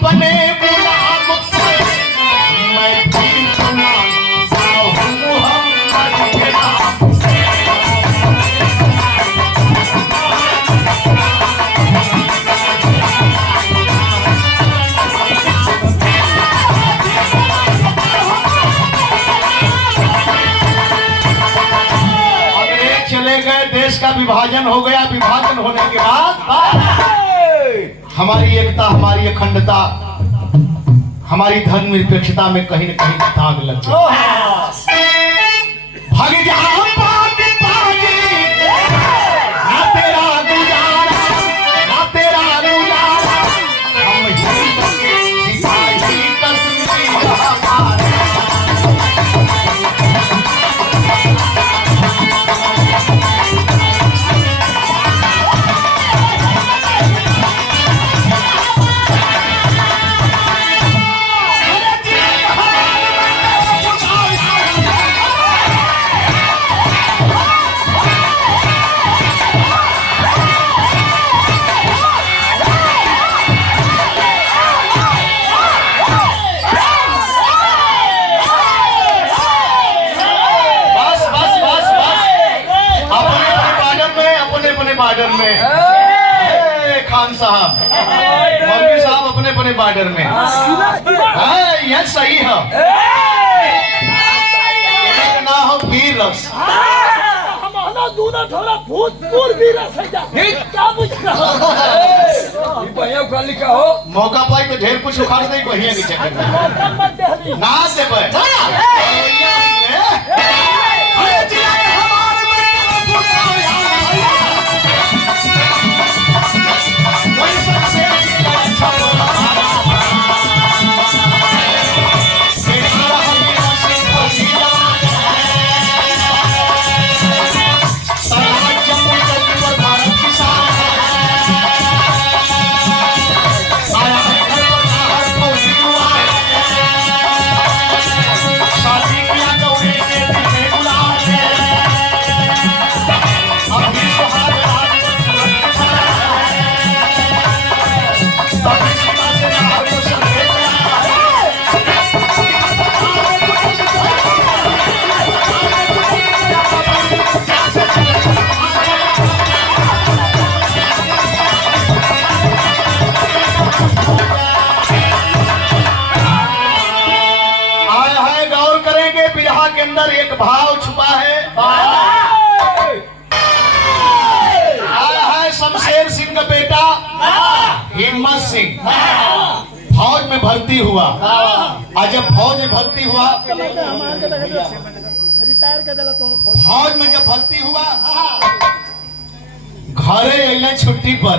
अपने गुलाम को मैं भी सुनाता हूँ मोहम्मद के नाम। देश का विभाजन हो गया। विभाजन होने के बाद हमारी एकता, हमारी अखंडता, हमारी धर्मनिरपेक्षता में कहीं न कहीं दाग लग गया। भाग जा पागे पागे, ना तेरा गुजारा, ना तेरा गुजारा, हम ही सिपाही कश्मीर हमारा। बॉर्डर में खान साहब, मौलवी साहब अपने अपने बॉर्डर में। यह सही है। ना हो वीर रस, हमारा दूना थोड़ा भूतपूर्व रस है। क्या पूछना भैया का लिखा हो, मौका पाई तो ढेर कुछ उखाड़ दे भैया के चक्कर में ना दे। के अंदर एक भाव छुपा है। आया है शमशेर सिंह का बेटा हिम्मत सिंह, फौज में भर्ती हुआ। और जब फौज में भर्ती हुआ, फौज में जब भर्ती हुआ, घरे अइले छुट्टी पर,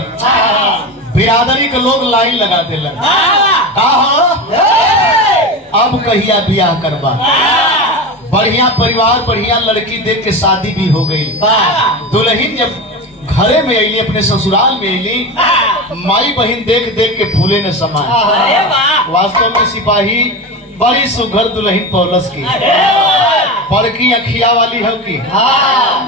बिरादरी के लोग लाइन लगा दिलन। अब कहिया बियाह करवा, बढ़िया परिवार, बढ़िया लड़की देख के शादी भी हो गई। दुल्हन जब घरे में अली, अपने ससुराल में अली, माई बहन देख देख के फूले न समाये। वास्तव में सिपाही बड़ी सुघर दुल्हन पौलस की, पड़की अखिया वाली है की,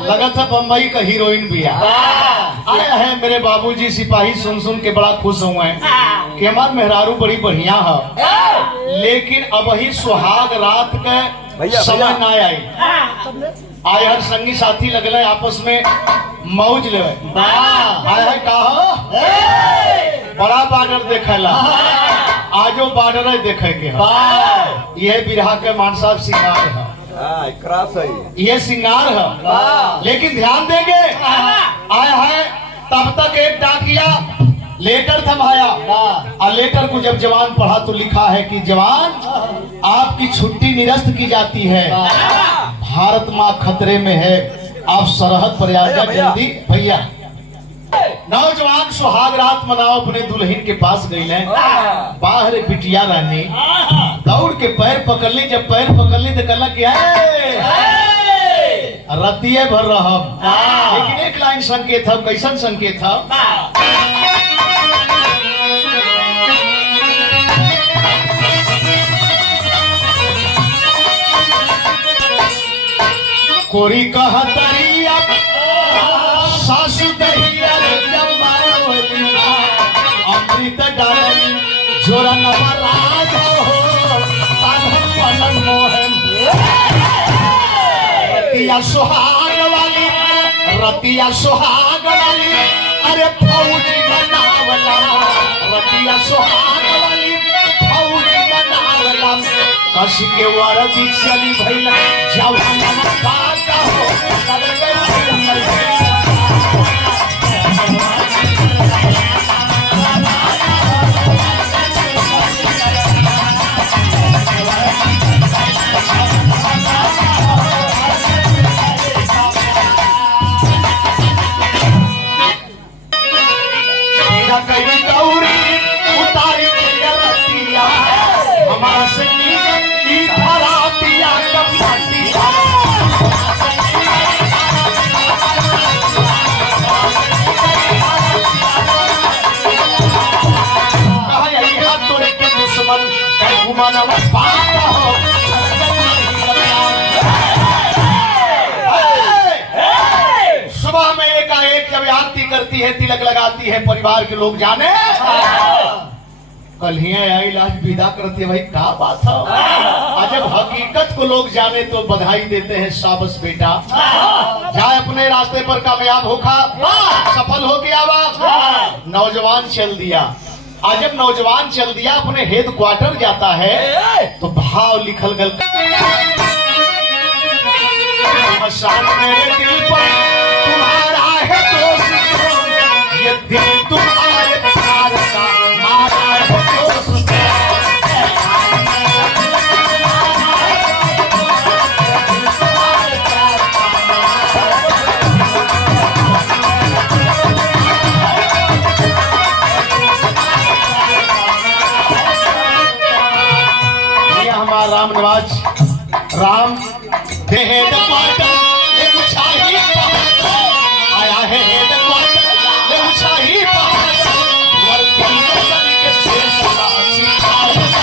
लगत है बम्बई का हीरोइन भी आया है। मेरे बाबूजी सिपाही सुन सुन के बड़ा खुश हुए कि हमार मेहरारू बड़ी बढ़िया है। लेकिन अब ही सुहाग रात के समय ना आई। आए हर संगी साथी लगले आपस में मौज ले आया है। कहा बड़ा बॉर्डर देखेला, आजो बॉर्डर है देखे के। यह बिरहा के मान साहब सिंगार है, ये सिंगार है। लेकिन ध्यान देंगे, आया है तब तक एक डाकिया लेटर थमाया, और लेटर को जब जवान पढ़ा तो लिखा है कि जवान आपकी छुट्टी निरस्त की जाती है, भारत माँ खतरे में है, आप सरहद पर आ जाए जल्दी। भैया नौजवान सुहाग रात मनाओ, अपने दुल्हन के पास गई है। बाहर बिटिया रानी दौड़ के पैर पकड़ ली। जब पैर पकड़ ली तो कहला क्या रतिये भर रहा। लेकिन एक लाइन संकेत था, कैसन संकेत था? कोरी कहा तरिया सासु दहिया अमृत डाली जोरा नवराज हो कान्हन पलन मोहन रतिया सुहाग वाली रतिया सुहाग वाली अरे फौजी बनावला रतिया सुहाग वाली फौजी बनावला कस के वरदी चली भइला जवाना बात हो कर गई कई गौरी उतारी रतिया हमारा संगीत की धरातिया कपाटिया कहा यही तोड़ के दुश्मन कई घुमाना बात हो सुबह में एकाएक जब आरती करती है तिलक लगाती है परिवार के लोग जाने कल ही आई आज विदा करती है भाई क्या बात है आज जब हकीकत को लोग जाने तो बधाई देते हैं शाबाश बेटा जाए अपने रास्ते पर कामयाब होगा सफल हो गया बाप नौजवान चल दिया आज जब नौजवान चल दिया अपने हेड क्वार्टर जाता है तो भाव लिखल गल मेरे दिल पर तुम्हारा है दोस्त ये दिल तुम्हारे प्यार का मारा है दोस्त ये हमारा राम नवाज राम हेड क्वार्टर ले ऊंचाई आया है हेड क्वार्टर ले ऊंचाई वर्दी बदन के शेष का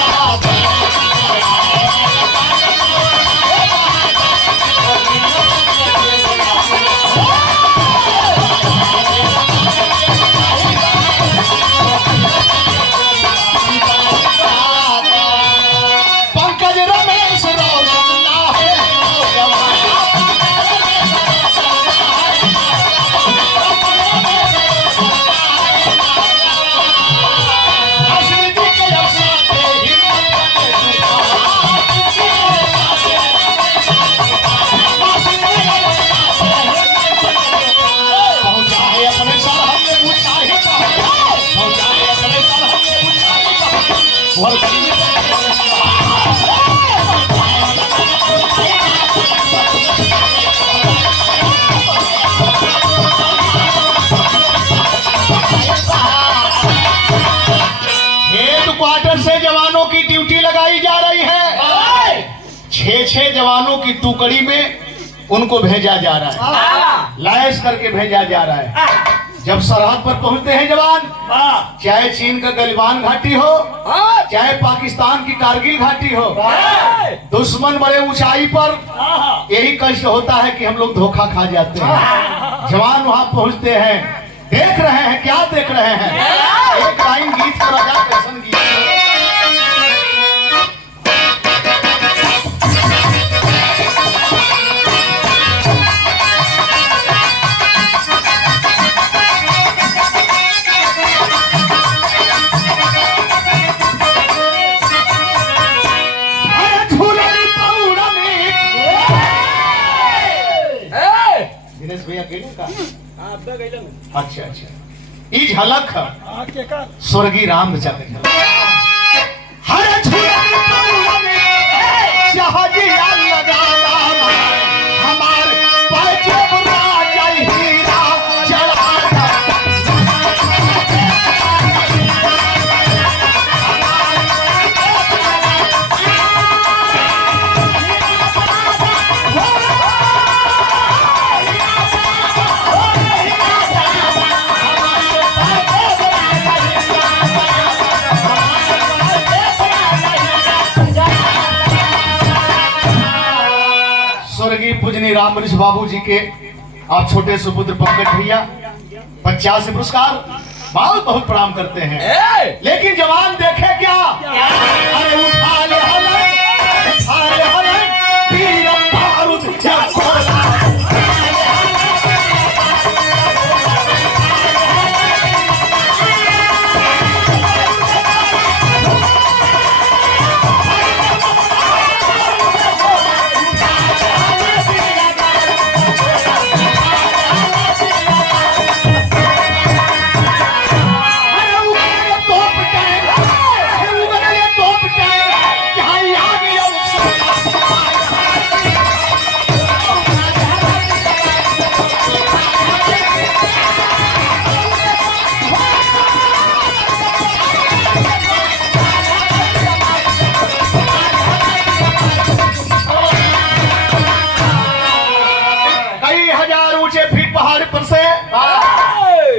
पंकज रमेश रोशन ना है क्वार्टर से जवानों की ड्यूटी लगाई जा रही है 6 जवानों की टुकड़ी में उनको भेजा जा रहा है लैस करके भेजा जा रहा है जब सरहद पर पहुंचते हैं जवान चाहे चीन का गलवान घाटी हो चाहे पाकिस्तान की कारगिल घाटी हो दुश्मन बड़े ऊंचाई पर यही कष्ट होता है कि हम लोग धोखा खा जाते हैं जवान वहां पहुंचते हैं देख रहे हैं क्या देख रहे हैं एक लाइन गीत का राजा कैसन गीत अच्छा ई झलक स्वर्गीय राम बचाते हर हमारे स्वर्गीय पूजनीय राम बाबू जी के आप छोटे सुपुत्र पंकज भैया 50 पुरस्कार बहुत बहुत प्रणाम करते हैं। लेकिन जवान देखे क्या, अरे उठा ले हलन, उठा ले हलन, तीर बारूद क्या खोला।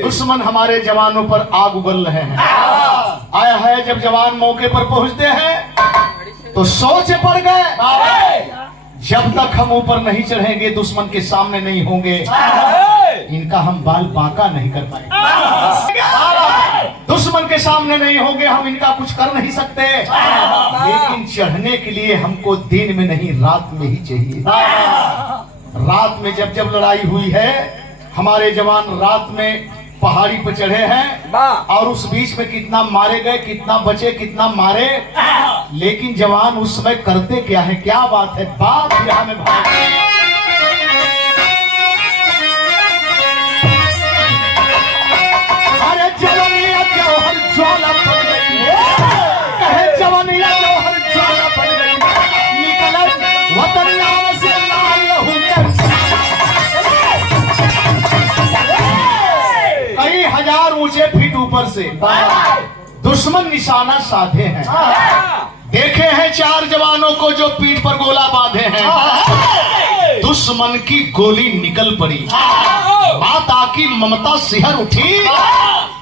दुश्मन हमारे जवानों पर आग उगल रहे हैं। आया है जब जवान मौके पर पहुंचते हैं तो सोच पड़ गए, जब तक हम ऊपर नहीं चढ़ेंगे, दुश्मन के सामने नहीं होंगे, इनका हम बाल बांका नहीं कर पाएंगे। दुश्मन के सामने नहीं होंगे, हम इनका कुछ कर नहीं सकते। लेकिन चढ़ने के लिए हमको दिन में नहीं, रात में ही चाहिए। रात में जब जब लड़ाई हुई है, हमारे जवान रात में पहाड़ी पर चढ़े हैं, और उस बीच में कितना मारे गए, कितना बचे, कितना मारे। लेकिन जवान उस समय करते क्या है, क्या बात है, बाप यहाँ में भाई। अरे जवानिया जौहर ज्वाला बन गई, कहे जवानिया जौहर ज्वाला बन गई, निकलत वतन से लाल लहू कई हजार ऊंचे फीट ऊपर से दुश्मन निशाना साधे हैं। देखे हैं 4 जवानों को जो पीठ पर गोला बांधे हैं, दुश्मन की गोली निकल पड़ी, माता की ममता सिहर उठी,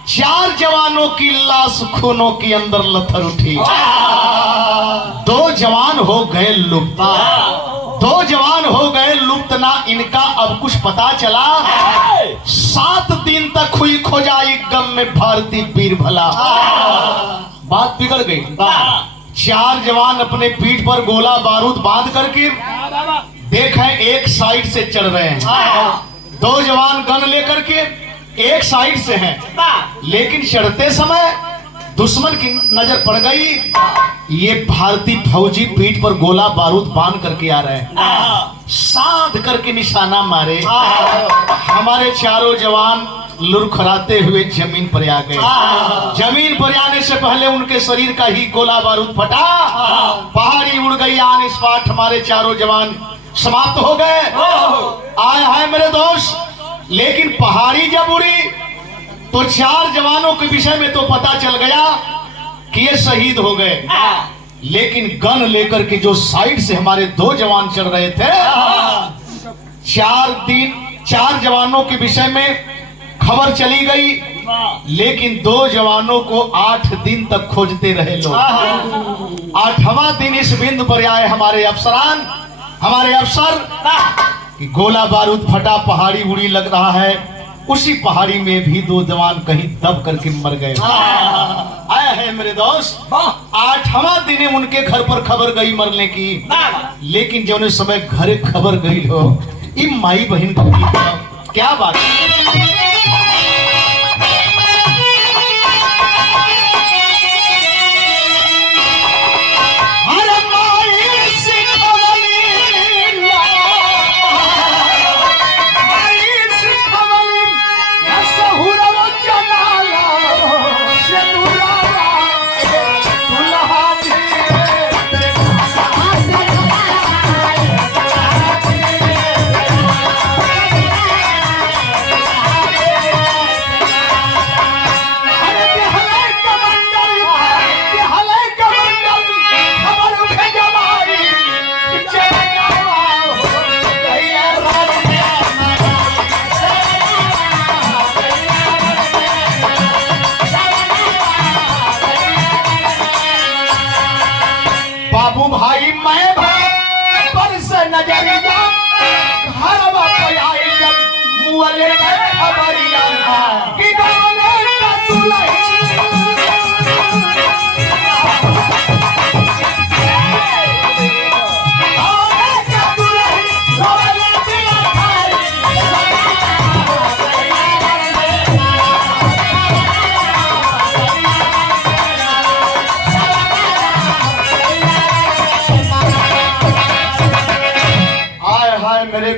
4 जवानों की लाश खूनों के अंदर लथर उठी। 2 जवान हो गए लुप्त, 2 जवान हो गए लुप्त, ना इनका अब कुछ पता चला। 7 दिन तक हुई खोजाई गम में भारती वीर भला। बात बिगड़ गई। 4 जवान अपने पीठ पर गोला बारूद बांध करके देखें एक साइड से चढ़ रहे हैं, 2 जवान गन लेकर के एक साइड से हैं, लेकिन चढ़ते समय दुश्मन की नजर पड़ गई, ये भारतीय फौजी पीठ पर गोला बारूद बांध करके आ रहे हैं, साध करके निशाना मारे। हमारे 4 जवान लुरखराते हुए जमीन पर आ गए। जमीन पर आने से पहले उनके शरीर का ही गोला बारूद फटा, पहाड़ी उड़ गई, आन इस पाठ हमारे 4 जवान समाप्त हो गए। आए हैं मेरे दोस्त, लेकिन पहाड़ी जब उड़ी तो 4 जवानों के विषय में तो पता चल गया कि ये शहीद हो गए, लेकिन गन लेकर के जो साइड से हमारे 2 जवान चल रहे थे, 4 जवानों के विषय में खबर चली गई, लेकिन 2 जवानों को 8 दिन तक खोजते रहे लोग। 8वां दिन इस बिंदु पर आए हमारे अफसरान, हमारे अफसर कि गोला बारूद फटा, पहाड़ी उड़ी लग रहा है, उसी पहाड़ी में भी 2 जवान कहीं दब करके मर गए। आया है मेरे दोस्त, 8वां दिन उनके घर पर खबर गई मरने की, लेकिन जो समय घर खबर गई हो, ये माई बहन को क्या बात है।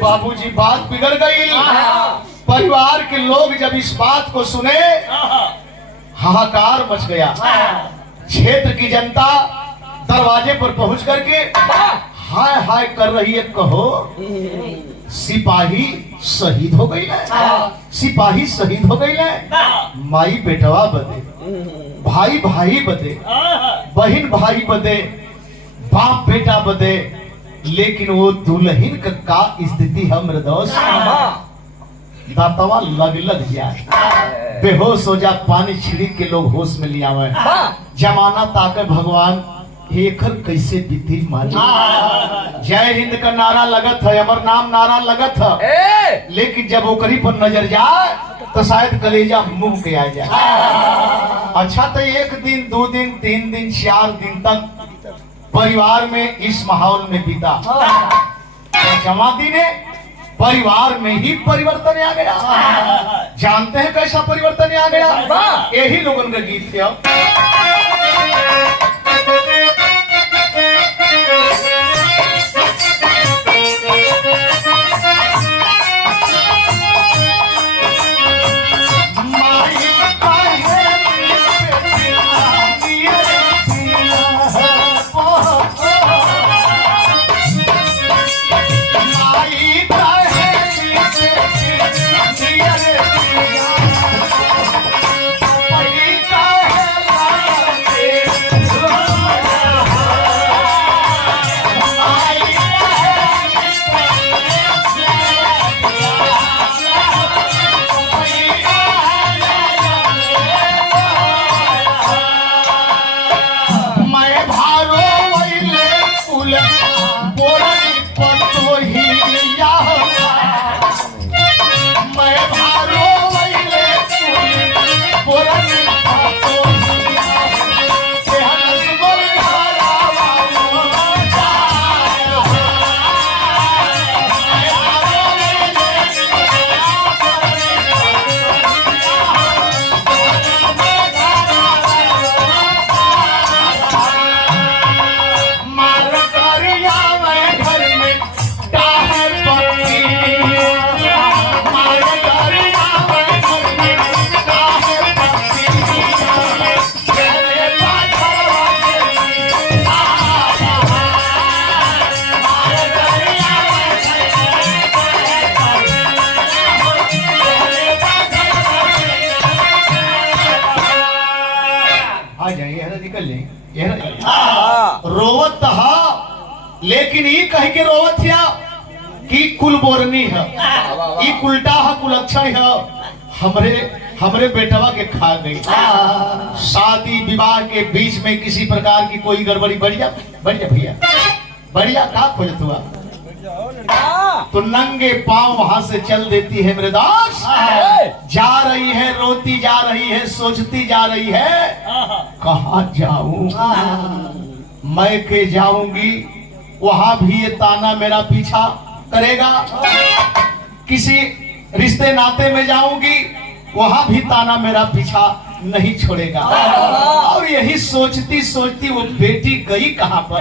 बाबूजी बात बिगड़ गई। परिवार के लोग जब इस बात को सुने हाहाकार मच गया। क्षेत्र की जनता दरवाजे पर पहुंच करके हाय हाय कर रही है, कहो सिपाही शहीद हो गई है, सिपाही शहीद हो गई है। माई बेटवा बदे, भाई भाई बदे, बहन भाई बदे, बाप बेटा बदे, लेकिन वो दुल्हन का स्थिति है मेरे दोस्त, दातवा लग जाए, बेहोश हो जा, पानी छिड़क के लोग होश में लिया हुए। जमाना ताके भगवान हेकर कैसे बीती मानी। जय हिंद का नारा लगत है, अमर नाम नारा लगत है, लेकिन जब ओकरी पर नजर जाए तो शायद कलेजा मुंह के आ जाए। अच्छा तो 1 दिन 2 दिन 3 दिन 4 दिन तक परिवार में इस माहौल में बीता। जमाती ने परिवार में ही परिवर्तन आ गया। जानते हैं कैसा परिवर्तन आ गया? यही लोगों का गीत है। रोवत हा, लेकिन ये कह के रोवत या कि कुल बोरनी है, ये कुलटा है, कुलक्षण है, हमरे बेटवा के खा गई। शादी विवाह के बीच में किसी प्रकार की कोई गड़बड़ी बढ़िया भैया बढ़िया का खोजत हुआ तो नंगे पांव वहां से चल देती है मेरे दास। जा रही है, रोती जा रही है, सोचती जा रही है, कहाँ जाऊं मैं, के जाऊंगी वहां भी ये ताना मेरा पीछा करेगा, किसी रिश्ते नाते में जाऊंगी वहां भी ताना मेरा पीछा नहीं छोड़ेगा। और यही सोचती सोचती वो बेटी गई कहां पर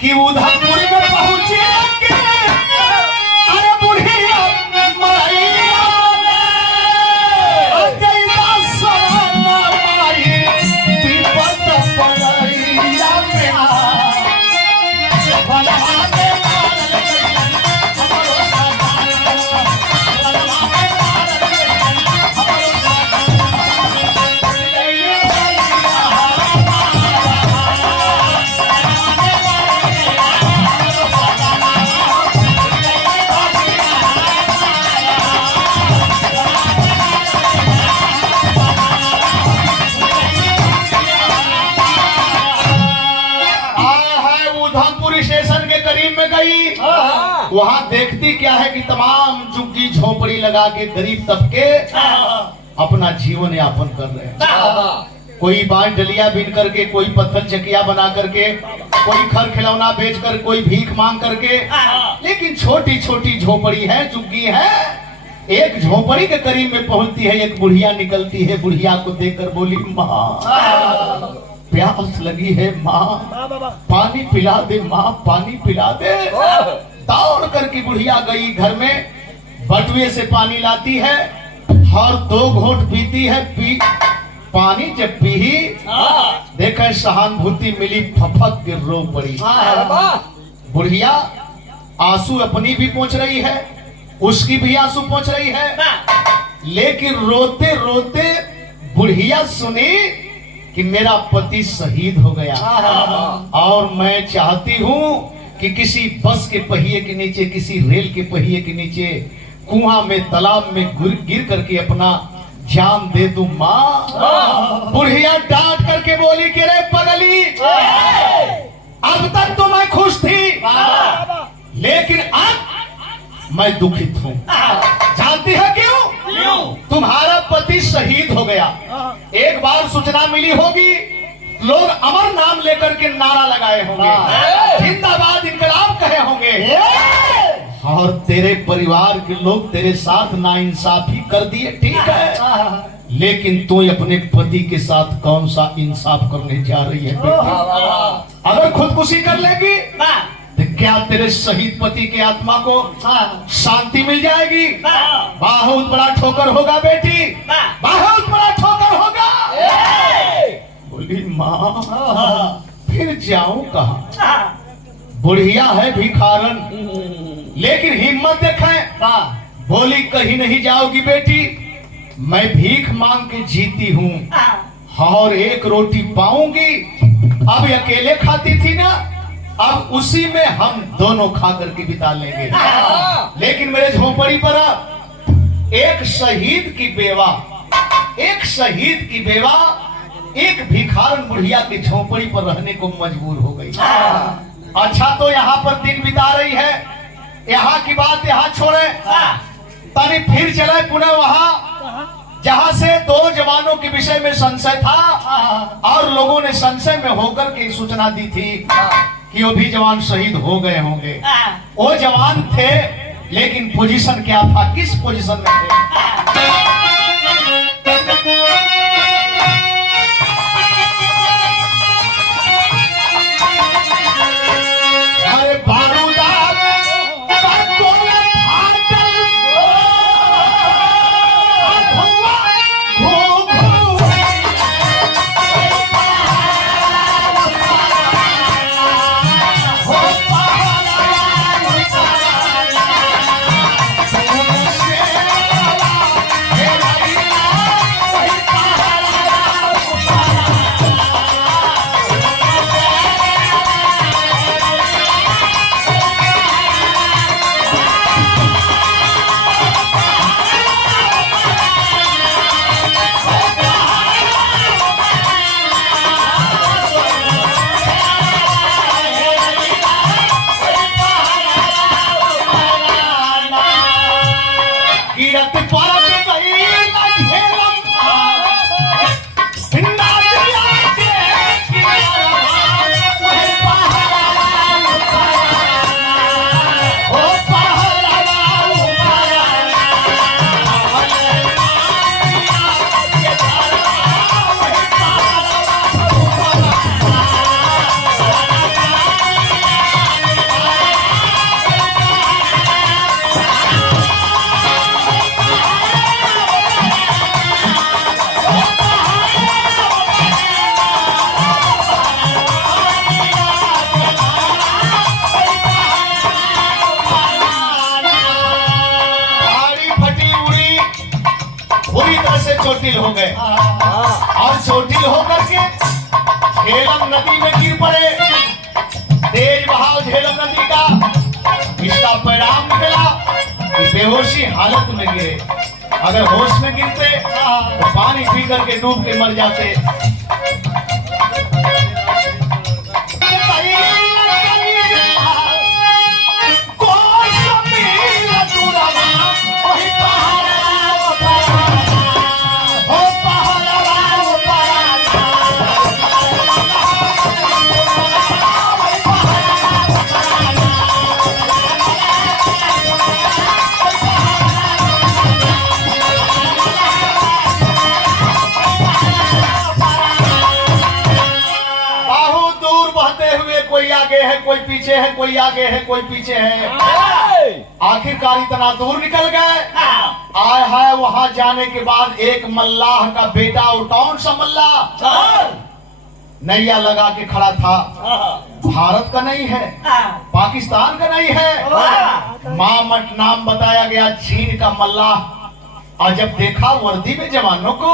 कि उधमपुर में पहुंचे। अरे बुढ़िया मैया विपत पड़ैया वहां देखती क्या है कि तमाम झुग्गी झोपड़ी लगा के गरीब तबके अपना जीवन यापन कर रहे हैं। कोई बांस डलिया बीन करके, कोई पत्थर चकिया बना करके, कोई खर खिलौना बेच कर, कोई भीख मांग करके, लेकिन छोटी छोटी झोपड़ी है, झुग्गी है। एक झोपड़ी के करीब में पहुंचती है, एक बुढ़िया निकलती है, बुढ़िया को देखकर बोली, माँ प्यास लगी है माँ, वाह वाह वाह। पानी पिला दे माँ, पानी पिला दे। दौड़ करके बुढ़िया गई घर में, बटुए से पानी लाती है और 2 घोंट पीती है। पानी जब पी, देखा सहानुभूति मिली, फफक के रो पड़ी। बुढ़िया आंसू अपनी भी पोंछ रही है, उसकी भी आंसू पोंछ रही है, लेकिन रोते रोते बुढ़िया सुनी कि मेरा पति शहीद हो गया और मैं चाहती हूँ कि किसी बस के पहिए के नीचे, किसी रेल के पहिए के नीचे, कुआं में, तालाब में गिर करके अपना जान दे दूं माँ। बुढ़िया डांट करके बोली कि रे पगली, अब तक तो मैं खुश थी, लेकिन अब मैं दुखित हूँ। जानती है क्यों? तुम्हारा पति शहीद हो गया। एक बार सूचना मिली होगी, लोग अमर नाम लेकर के नारा लगाए होंगे, जिंदाबाद इनकलाब कहे होंगे, और तेरे परिवार के लोग तेरे साथ नाइंसाफी कर दिए। ठीक है, लेकिन तू अपने पति के साथ कौन सा इंसाफ करने जा रही है बेटी? अगर खुदकुशी कर लेगी तो क्या तेरे शहीद पति के आत्मा को शांति मिल जाएगी? बहुत बड़ा ठोकर होगा बेटी, बहुत बड़ा ठोकर होगा। बोली माँ फिर जाऊं कहाँ? बुढ़िया है भिखारन, लेकिन हिम्मत देखें। बोली कहीं नहीं जाओगी बेटी, मैं भीख मांग के जीती हूँ और 1 रोटी पाऊंगी। अब अकेले खाती थी ना, अब उसी में हम दोनों खा करके बिता लेंगे। लेकिन मेरे झोपड़ी पर एक शहीद की बेवा, एक शहीद की बेवा एक भिखारन बुढ़िया की झोपड़ी पर रहने को मजबूर हो गई। अच्छा तो यहाँ पर दिन बिता रही है, यहाँ की बात यहाँ छोड़े, तनी फिर चले पुनः वहाँ जहाँ से 2 जवानों के विषय में संशय था और लोगों ने संशय में होकर के सूचना दी थी कि वो भी जवान शहीद हो गए होंगे। वो जवान थे, लेकिन पोजीशन क्या था, किस पोजीशन में थे? चोटिल हो गए और चोटिल होकर के झेलम नदी में गिर पड़े। तेज बहाव झेलम नदी का, इसका परिणाम निकला कि बेहोशी हालत में गिरे। अगर होश में गिरते तो पानी पी करके डूब के मर जाते। है, कोई पीछे है, कोई आगे है, कोई पीछे है। आखिरकार इतना दूर निकल गए। आए है वहां जाने के बाद एक मल्लाह का बेटा, और कौन सा मल्लाह, नैया लगा के खड़ा था। भारत का नहीं है, पाकिस्तान का नहीं है, मामट नाम बताया गया, चीन का मल्लाह। और जब देखा वर्दी में जवानों को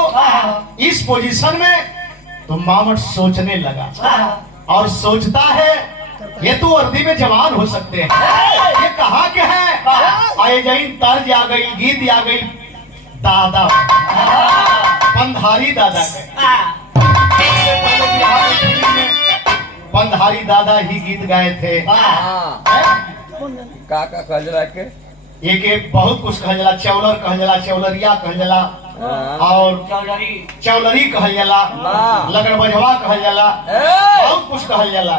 इस पोजीशन में, तो मामट सोचने लगा, और सोचता है ये तो वर्दी में जवान हो सकते हैं, ये कहाँ के हैं। आए जैन तर्ज आ गई, गीत आ गई, दादा पंधारी दादा के पंधारी दादा ही गीत गाए थे। काका कहला के एक बहुत कुछ कहला, चौलर कहला, चौलरिया कहला, और चौलरी कहला, लगन बजवा कहला, बहुत कुछ कहला।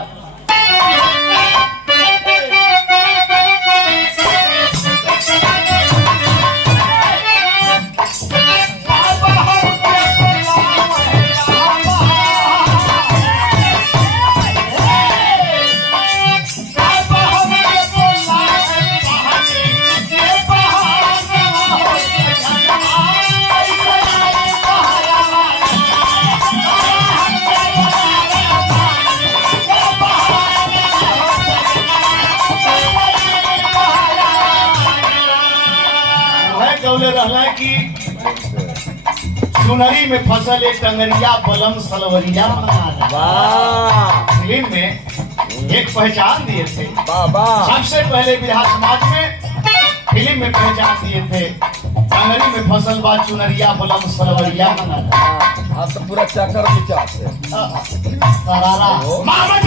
रहला कि चुनरी में फसल एक टंगरिया बलम सलवरिया फिल्म में एक पहचान दिए थे। सबसे पहले बिहार समाज में फिल्म में पहचान दिए थे, टंगरी में फसल बा चुनरिया बलम सलवरिया हाँ तो पूरा चक्कर विचार से सरारा मामट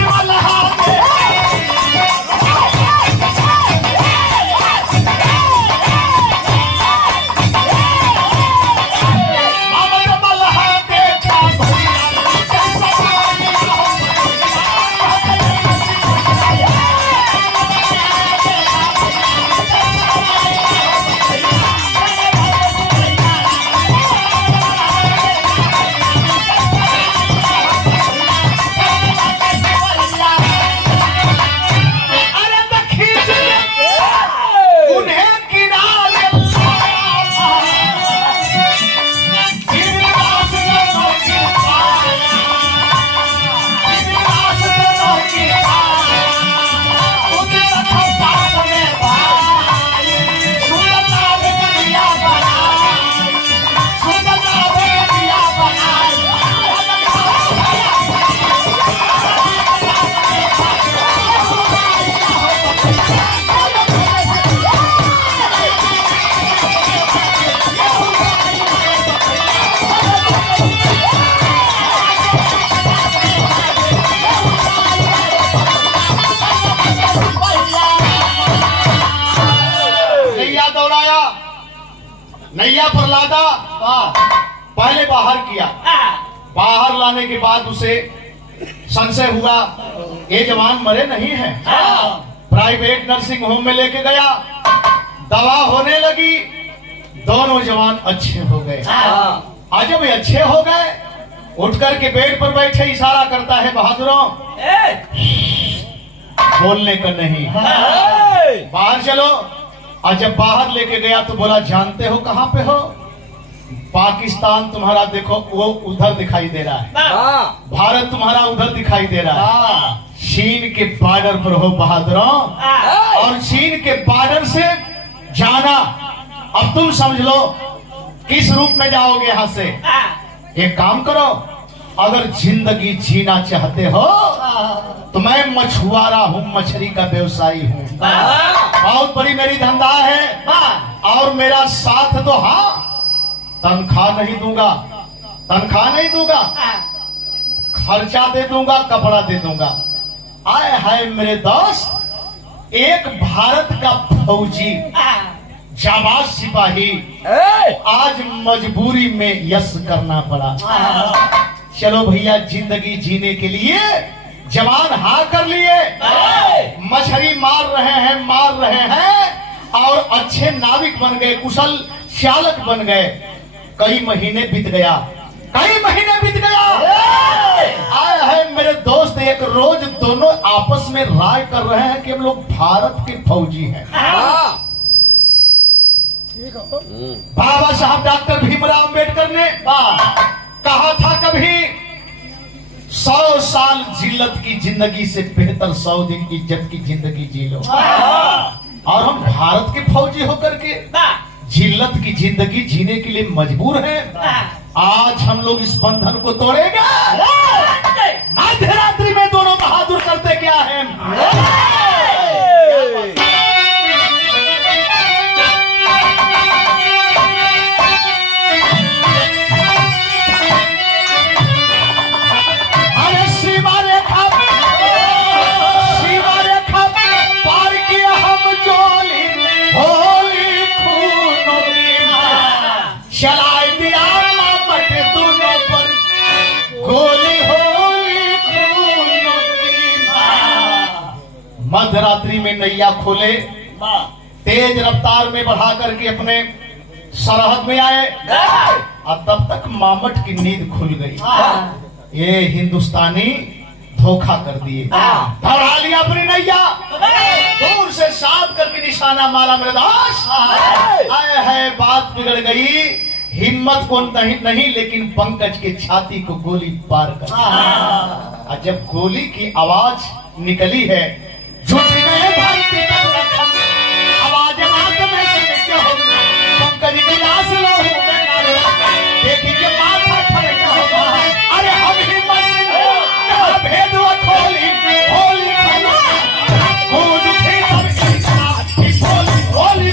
नैया पर लादा, पहले बाहर किया, बाहर लाने के बाद उसे संशय हुआ ये जवान मरे नहीं है। प्राइवेट नर्सिंग होम में लेके गया, दवा होने लगी, दोनों जवान अच्छे हो गए। आज जब अच्छे हो गए, उठ करके बेड पर बैठे इशारा करता है, बहादुरों बोलने का नहीं, बाहर चलो। और जब बाहर लेके गया तो बोला जानते हो कहाँ पे हो, पाकिस्तान तुम्हारा देखो वो उधर दिखाई दे रहा है, भारत तुम्हारा उधर दिखाई दे रहा है, चीन के बॉर्डर पर हो बहादुरों, और चीन के बॉर्डर से जाना, अब तुम समझ लो किस रूप में जाओगे यहाँ से। एक काम करो, अगर जिंदगी जीना चाहते हो तो मैं मछुआरा हूँ, मछली का व्यवसायी हूँ, बहुत बड़ी मेरी धंधा है, और मेरा साथ दो। हाँ, तनख्वाह नहीं दूंगा, तनख्वाह नहीं दूंगा, खर्चा दे दूंगा, कपड़ा दे दूंगा। आए हाय मेरे दोस्त, एक भारत का फौजी जाबाज सिपाही आज मजबूरी में यश करना पड़ा। चलो भैया, जिंदगी जीने के लिए जवान हाँ कर लिए, मछली मार रहे हैं और अच्छे नाविक बन गए, कुशल चालक बन गए। कई महीने बीत गया, आए हैं मेरे दोस्त एक रोज दोनों आपस में राय कर रहे हैं कि हम लोग भारत के फौजी हैं। बाबा साहब डॉक्टर भीमराव अम्बेडकर ने कहा था कभी 100 साल जिल्लत की जिंदगी से बेहतर 100 दिन की इज्जत की जिंदगी जी लो। और हम भारत के फौजी होकर के जिल्लत की जिंदगी जीने के लिए मजबूर हैं। आज हम लोग इस बंधन को तोड़ेंगे। मध्यरात्रि में दोनों बहादुर करते क्या है? अरे सीमा रेखा पार किया हम जोली होली खूनों की चलाए दिया मामट दोनों पर गोली होली खूनों की। मध्यरात्रि में नैया खोले, तेज रफ्तार में बढ़ा करके अपने सरहद में आए और तब तक मामट की नींद खुल गई। ये हिंदुस्तानी धोखा कर दिए, दौड़ा लिया अपनी नैया, दूर से साध करके निशाना मारा। मेरे दास आए है, बात बिगड़ गई। हिम्मत को नहीं लेकिन पंकज के छाती को गोली पार कर। और जब गोली की आवाज निकली है, झूठी में भारती आवाज मात में से हो, पंकज की लाश लहू में देखी के माथा फड़क होगा। अरे हम हिम्मत सिंह भेद खोली होली कूद उठी तब होली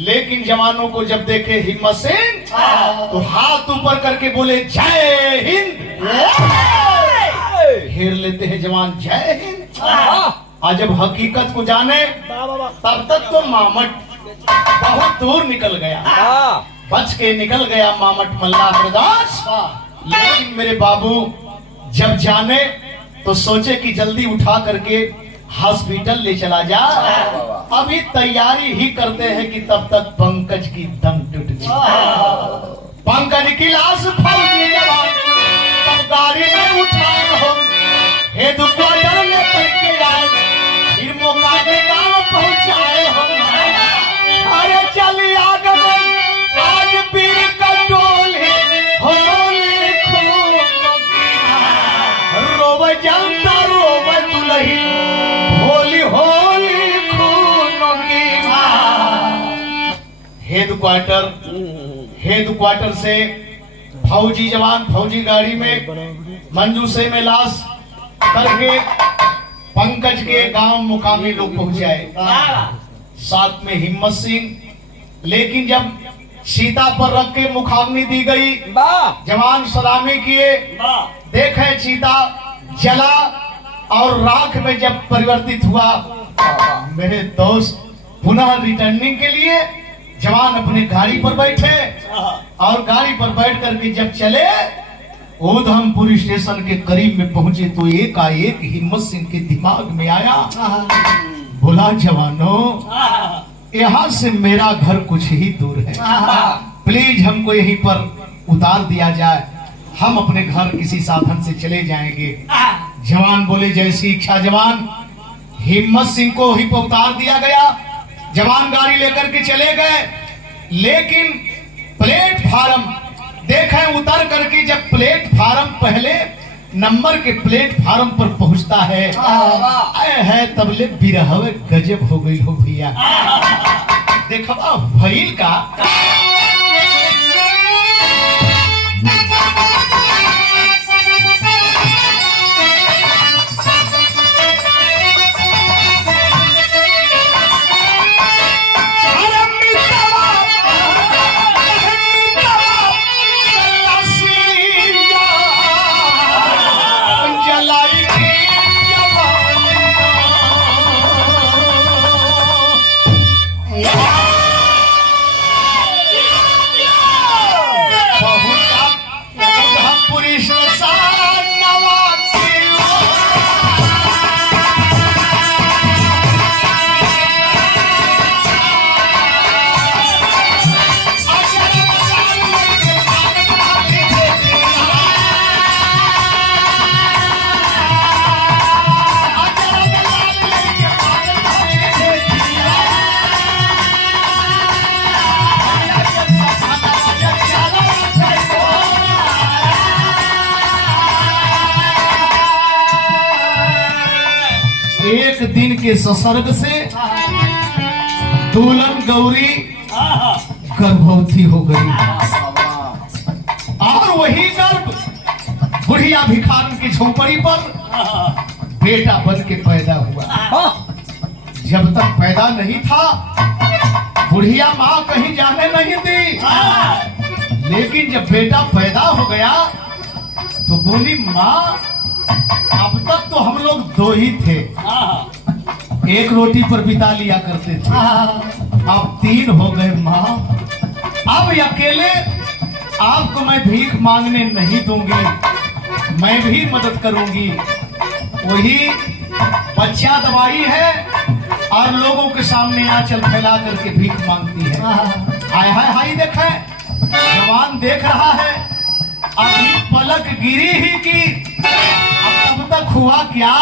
लेकिन जवानों को जब देखे हिम्मत सिंह तो हाथ ऊपर करके बोले जय हिंद। घेर लेते हैं जवान जय हिंद। आज जब हकीकत को जाने तब तक तो मामट बहुत दूर निकल गया, बच के निकल गया मामट मल्ला प्रदास। लेकिन मेरे बाबू जब जाने तो सोचे कि जल्दी उठा करके हॉस्पिटल ले चला जा। अभी तैयारी ही करते हैं कि तब तक पंकज की दम टूट गई। पंकज की लाश फौजी जवान तब गाड़ी में उठाए हो, हे दुक्वाटर लेकर के आए, फिर मौका के गांव पहुंचाए हो। अरे चली आगे आज पीर का डोली होली खूनों की, रोवे जनता रोवे दुल्ही होली होली खूनों की। हेडक्वार्टर से फौजी जवान फौजी गाड़ी में मंजूसे में लाश करके पंकज के गांव मुकामी लोग पहुंचाए, साथ में हिम्मत सिंह। लेकिन जब सीता पर रख के मुखाग्नि दी गई, जवान सलामी किए, देखे सीता जला और राख में जब परिवर्तित हुआ। मेरे दोस्त पुनः रिटर्निंग के लिए जवान अपने गाड़ी पर बैठे और गाड़ी पर बैठ करके जब चले उधमपुर स्टेशन के करीब में पहुंचे तो एकाएक हिम्मत सिंह के दिमाग में आया, बोला जवानों यहाँ से मेरा घर कुछ ही दूर है, प्लीज हमको यहीं पर उतार दिया जाए, हम अपने घर किसी साधन से चले जाएंगे। जवान बोले जैसी इच्छा जवान। हिम्मत सिंह को वहीं पर उतार दिया गया। जवान गाड़ी लेकर के चले गए, लेकिन प्लेटफार्म देखे उतर करके जब प्लेटफार्म पहले नंबर के प्लेटफार्म पर पहुंचता है तबले बिरहवे गजब हो गई हो भैया। देखा भइल का एक दिन के ससर्ग से दुल्हन गौरी गर्भवती हो गई और वही गर्भ बुढ़िया भिखारन की झोपड़ी पर बेटा बन के पैदा हुआ। जब तक पैदा नहीं था बुढ़िया माँ कहीं जाने नहीं दी, लेकिन जब बेटा पैदा हो गया तो बोली माँ अब तक तो हम लोग दो ही थे, एक रोटी पर बिता लिया करते थे, अब 3 हो गए माँ। अब अकेले आपको मैं भीख मांगने नहीं दूंगी, मैं भी मदद करूंगी। वही बच्चा दवाई है और लोगों के सामने आंचल फैला करके भीख मांगती है। हाय हाय हाय देखे जवान देख रहा है, अभी पलक गिरी ही की, अब तक हुआ क्या?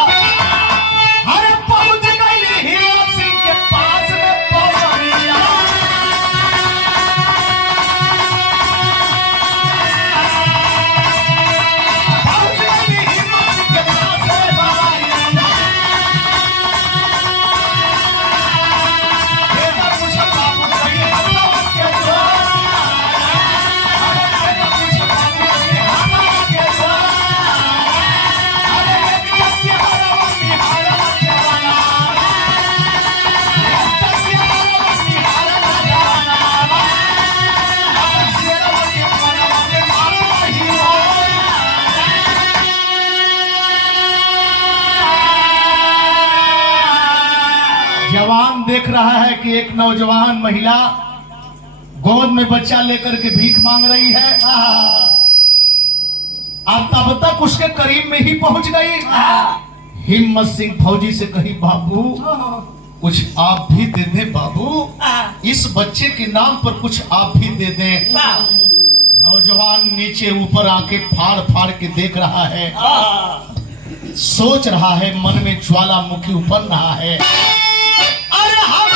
अरे पहुंच गई हिम्मत सिंह के पास में पवरिया। पहुंच गई हिम्मत सिंह के पास में पवरिया। बेटा पूछा बाबू सही हल्ला के दो। अरे बेटा पूछा बाबू सही हल्ला के दो। अरे एक बच्चे हरा मम्मी हरा जवाना। एक बच्चे हरा मम्मी हरा जवाना। अरे शेरा के मना के मारो ही हो। जवान देख रहा है कि एक नौजवान महिला गोद में बच्चा लेकर के भीख मांग रही है। अब तब तक उसके करीब में ही पहुंच गई। हिम्मत सिंह फौजी से कही बाबू कुछ आप भी दे दें बाबू, इस बच्चे के नाम पर कुछ आप भी दे दें। नौजवान नीचे ऊपर आके फाड़ फाड़ के देख रहा है, सोच रहा है, मन में ज्वालामुखी उफन रहा है। अरे हम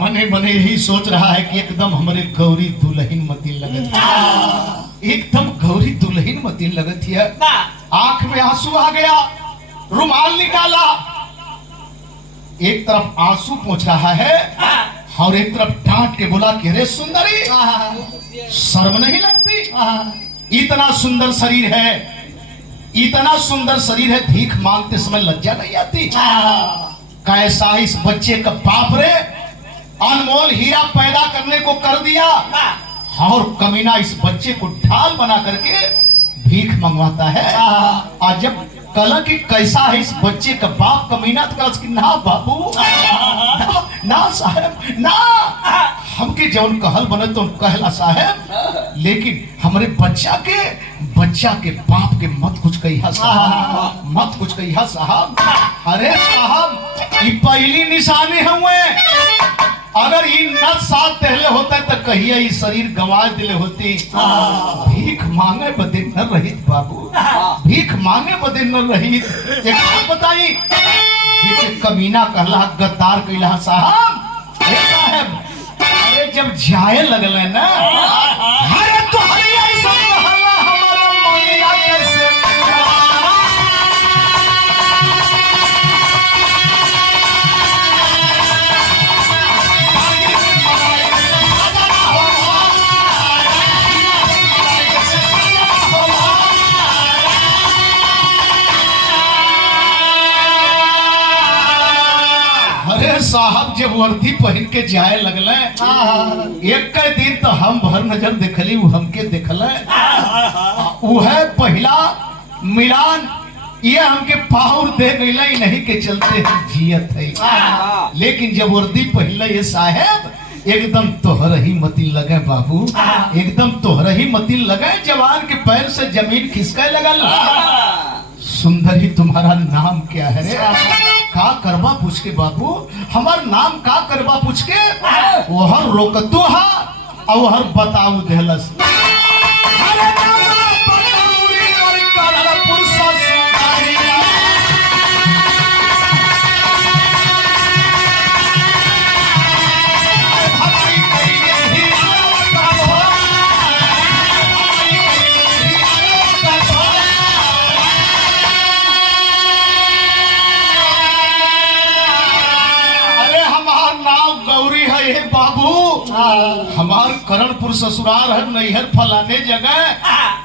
मने मने यही सोच रहा है कि एकदम हमारे गौरी दुल्हन मती लगत है, एकदम गौरी दुल्हन मती लगत है। आंख में आंसू आ गया, रुमाल निकाला, एक तरफ आंसू पोंछ रहा है और एक तरफ डांट के बोला कि अरे सुंदरी शर्म नहीं लगती? इतना सुंदर शरीर है, इतना सुंदर शरीर है, भीख मांगते समय लज्जा नहीं आती? कैसा इस बच्चे का बाप रे अनमोल हीरा पैदा करने को कर दिया और कमीना इस बच्चे को ढाल बना करके भीख मंगवाता है। आज जब कल की कैसा है इस बच्चे का बाप कमीना, तो कल ना बाबू ना साहब ना, हमके जौन कहल बने तो कहला साहब, लेकिन हमारे बच्चा के बाप के मत कुछ कहिया साहब, मत कुछ कहिया साहब। अरे साहब ये पहली निशानी हुए, अगर ये नत साथ पहले होता तो कहिए ये शरीर गंवा दिले होती। भीख मांगे बदे न रहित बाबू, भीख मांगे बदे न रहित। एक बात बताई, कमीना कहला गद्दार कहला साहब, अरे जब जाए लगल ना, अरे तो साहब जब वर्दी पहन के जाए लगल, एक दिन तो हम भर नजर देखली, वो हमके देखल, वो है पहला मिलान, ये हमके पाहुर दे गई, नहीं के चलते जियत है। लेकिन जब वर्दी पहले ये साहब एकदम तोहर ही मती लगे बाबू, एकदम तोहर ही मती लगे, जवान के पैर से जमीन खिसके लगल। सुंदरी तुम्हारा नाम क्या है रे? का करबा पूछ के बाबू, हमार नाम का करबा पूछ के वह रोकतू हा और वह बताऊ देहलस। अरे नाम बताऊ हमार करणपुर ससुराल है नैहर फलाने जगह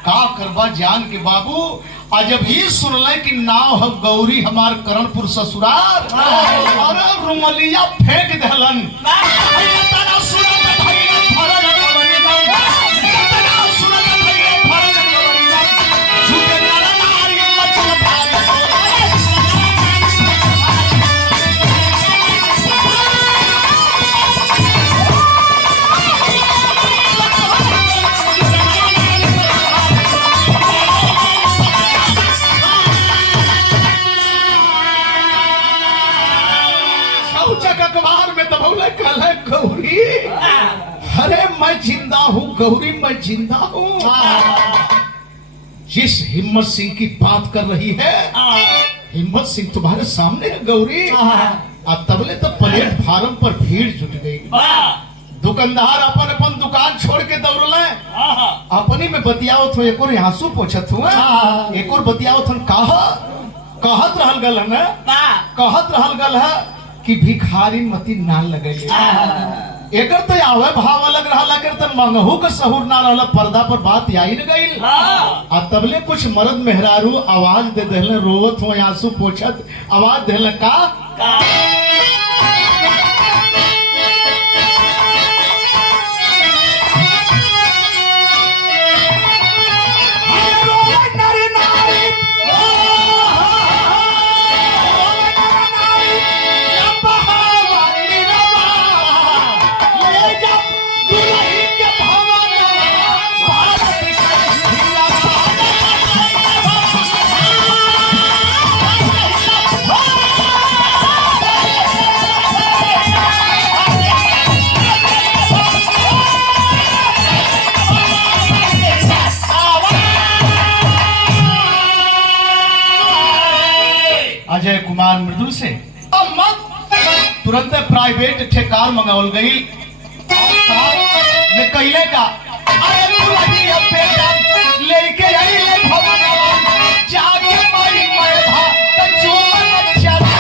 का करबा जान के बाबू। आ जब ये सुनल कि नाव है गौरी हमार करणपुर ससुराल, अरे रुमलिया फेंक दहलन। अखबार में दबौले कल है गौरी, अरे मैं जिंदा हूँ गौरी, मैं जिंदा हूँ। जिस हिम्मत सिंह की बात कर रही है, हिम्मत सिंह तुम्हारे सामने है गौरी। अब तबले तो प्लेटफार्म पर भीड़ जुट गई। दुकानदार अपन अपन दुकान छोड़ के दौड़ले, अपनी में बतियावत हो, एक और आंसू पोछत हुआ, एक और बतियावत हन। कहत रहल गल है, कहत रहल गल है कि भिखारी मती ना लगे। एकर तो आवे भाव अलग रहला, कर तो मंगहू का सहूर ना रहला, पर्दा पर बात आई न गई। आ तबले कुछ मर्द मेहरारू आवाज दे देले, रोवत हो, आंसू पोछत आवाज देले का अजय कुमार मृदुल से तुरंत प्राइवेट ठे कार मंगावल गई। में कहले का अरे दुल्हनिया बेटा लेके आई ले भवनवा, जाके माई मैधा के चूमन चला।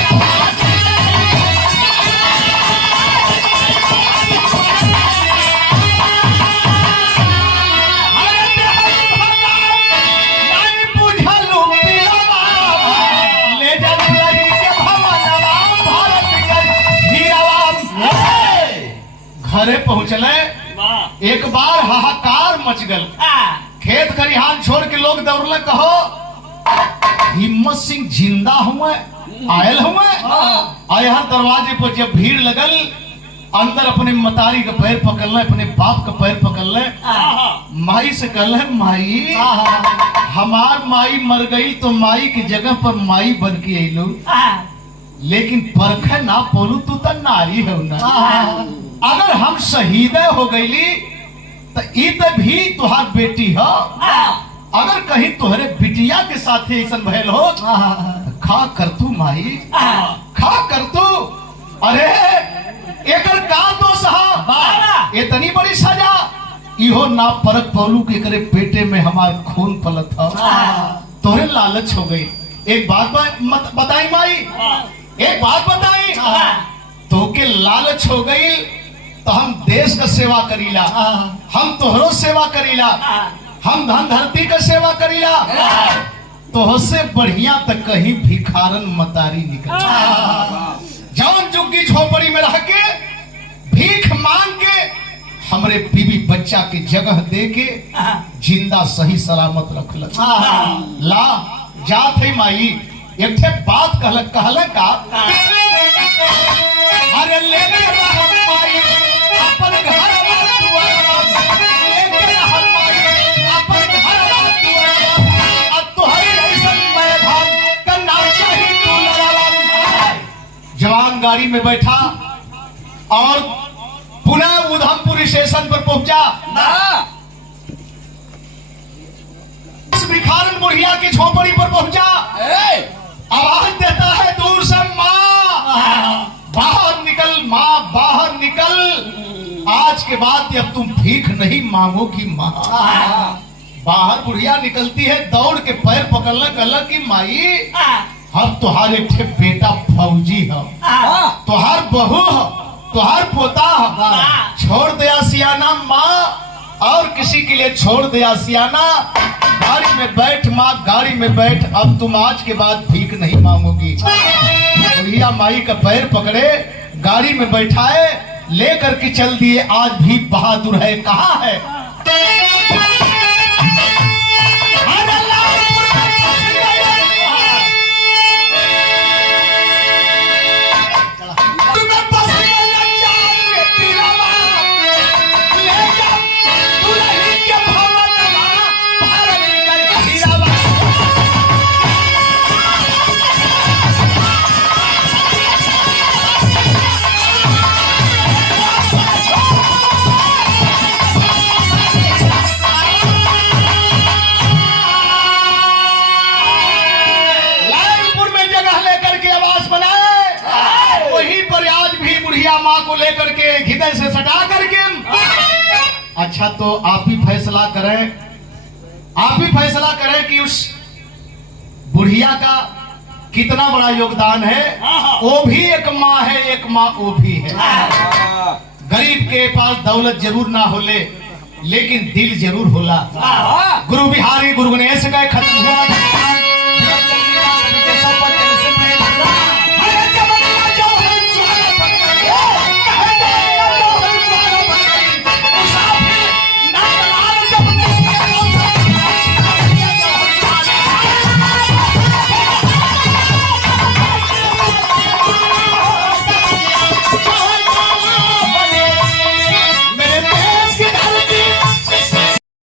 अरे देहरी भगवान नहीं बुझलू पिलवा, ले जा दुल्हनी के भवनवा, भारत के हीरावा। घरे पहुंचले, एक बार हाहाकार मच गल। खेत खरिहान छोड़ के लोग दौड़ले, कहो हिम्मत सिंह जिंदा हुए, आयल हुए। यहाँ दरवाजे पर जब भीड़ लगल, अंदर अपने मतारी का पैर पकड़ ले, अपने बाप का पैर पकड़ ले, माई से कह ले माई हमार माई मर गई तो माई की जगह पर माई बन के अलो, लेकिन परखे ना बोलू तू तो नारी है ना। अगर हम शहीद हो गईली तो ईद भी तुहार बेटी हो। अगर कहीं तुहरे बिटिया के साथ ऐसा भयल हो, खा कर तू माई, खा कर तू। अरे एकर का दोष है, इतनी बड़ी सजा इहो ना परख पौलू के करे पेटे में हमार खून पलत हो, तोरे लालच हो गई। एक बात मत बताई माई, एक बात बताई, तो के लालच हो गई तो हम देश का सेवा करीला, हम तोहरो सेवा करीला, हम धन धरती का सेवा करीला, तो से बढ़िया तक कहीं भिखारन मतारी निकल जौन जुग्गी झोपड़ी में रह के भीख मांग के हमरे बीवी बच्चा के जगह दे के जिंदा सही सलामत रखल। ला जात है माई, एक ठे बात कहलक का अरे ले माई अपन घर जवान गाड़ी में बैठा और पुनः उधमपुर स्टेशन पर पहुंचा। भिखारन बुढ़िया की झोपड़ी पर पहुंचा, आवाज देता है दूर से माँ बाहर निकल, माँ बाहर निकल, आज के बाद अब तुम भीख नहीं मांगोगी माँ। बाहर बुढ़िया निकलती है, दौड़ के पैर पकड़ने कहला कि माई हम तुम्हारे बेटा फौजी हो, तुहार बहू हो, तुहार पोता छोड़ दिया सियाना माँ और किसी के लिए छोड़ दिया सियाना। गाड़ी में बैठ माँ, गाड़ी में बैठ, अब तुम आज के बाद भीख नहीं मांगोगी। बुढ़िया माई का पैर पकड़े, गाड़ी में बैठाए, लेकर के चल दिए। आज भी बहादुर है, कहाँ है? माँ को लेकर के हृदय से सटा करके, अच्छा तो आप ही फैसला करें, आप ही फैसला करें कि उस बुढ़िया का कितना बड़ा योगदान है। वो भी एक माँ है, एक माँ वो भी है। गरीब के पास दौलत जरूर ना होले, लेकिन दिल जरूर होला। गुरु बिहारी गुरु गणेश का खत्म हुआ।